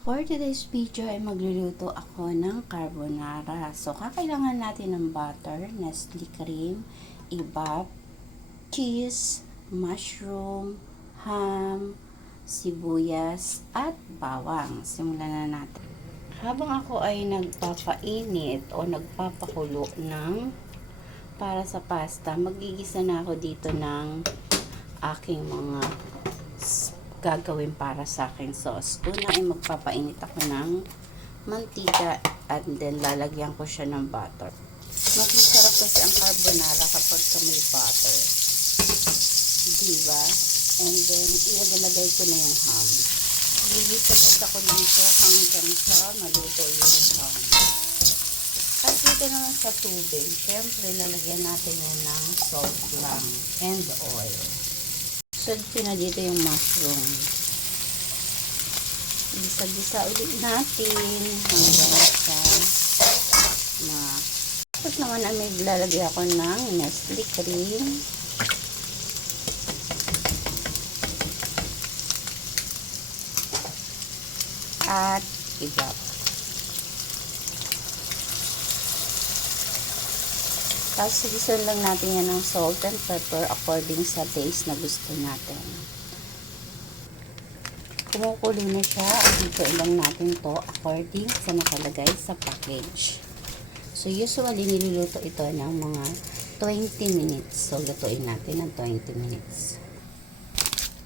For today's video ay magluluto ako ng carbonara. So, kakailangan natin ng butter, Nestle cream, ibap, cheese, mushroom, ham, sibuyas, at bawang. Simulan na natin. Habang ako ay nagpapainit o nagpapakulo ng para sa pasta, magigisa na ako dito ng aking mga gagawin para sa akin sauce. Una ay magpapainit ako ng mantika at then lalagyan ko siya ng butter. Mas masarap kasi ang carbonara kapag may butter. Diba? And then ilalagay ko na yung ham. Lilipat ako nito hanggang sa maluto yung ham. At dito naman sa tubig, syempre lalagyan natin yun ng salt lang and oil. Sudpin na dito yung mushroom. Gisa-gisa ulit natin hanggang sa tapos naman ay may lalagay ako ng Nestle cream. At ibap. Tapos gisan lang natin yan ng salt and pepper according sa taste na gusto natin. Kumukulo na siya at ditoin lang natin to according sa nakalagay sa package. So usually niluluto ito ng mga 20 minutes. So lutuin natin ng 20 minutes.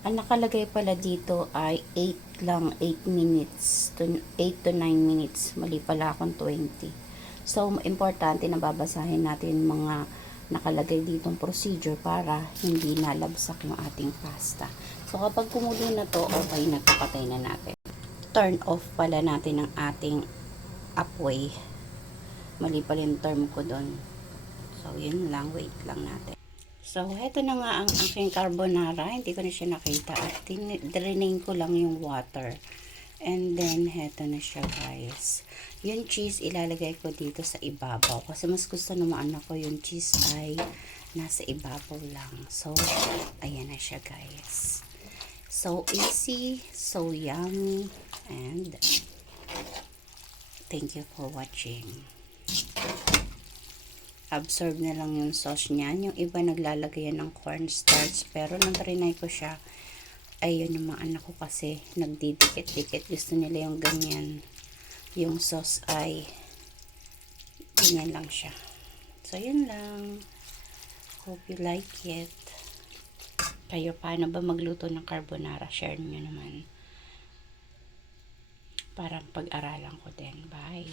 Ang nakalagay pala dito ay 8 lang, 8 minutes to 8 to 9 minutes. Mali pala akong 20. So, importante na babasahin natin mga nakalagay ditong procedure para hindi nalabsak yung ating pasta. So, kapag kumulo na to, okay na, patay na natin. Turn off pala natin ang ating apoy. Mali pala yung term ko doon. So, yun lang. Wait lang natin. So, heto na nga ang aking carbonara. Hindi ko na siya nakita. At drainain ko lang yung water. And then, heto na siya guys. Yung cheese, ilalagay ko dito sa ibabaw. Kasi mas gusto naman ako yung cheese ay nasa ibabaw lang. So, ayan na siya guys. So easy, so yummy, and thank you for watching. Absorb na lang yung sauce niyan. Yung iba naglalagay ng cornstarch. Pero nang trinay ko siya, ayun yung mga anak ko kasi nagdidikit-dikit. Gusto nila yung ganyan. Yung sauce ay ganyan lang siya. So, yun lang. Hope you like it. Kayo, paano ba magluto ng carbonara? Share nyo naman. Parang pag-aralan ko din. Bye!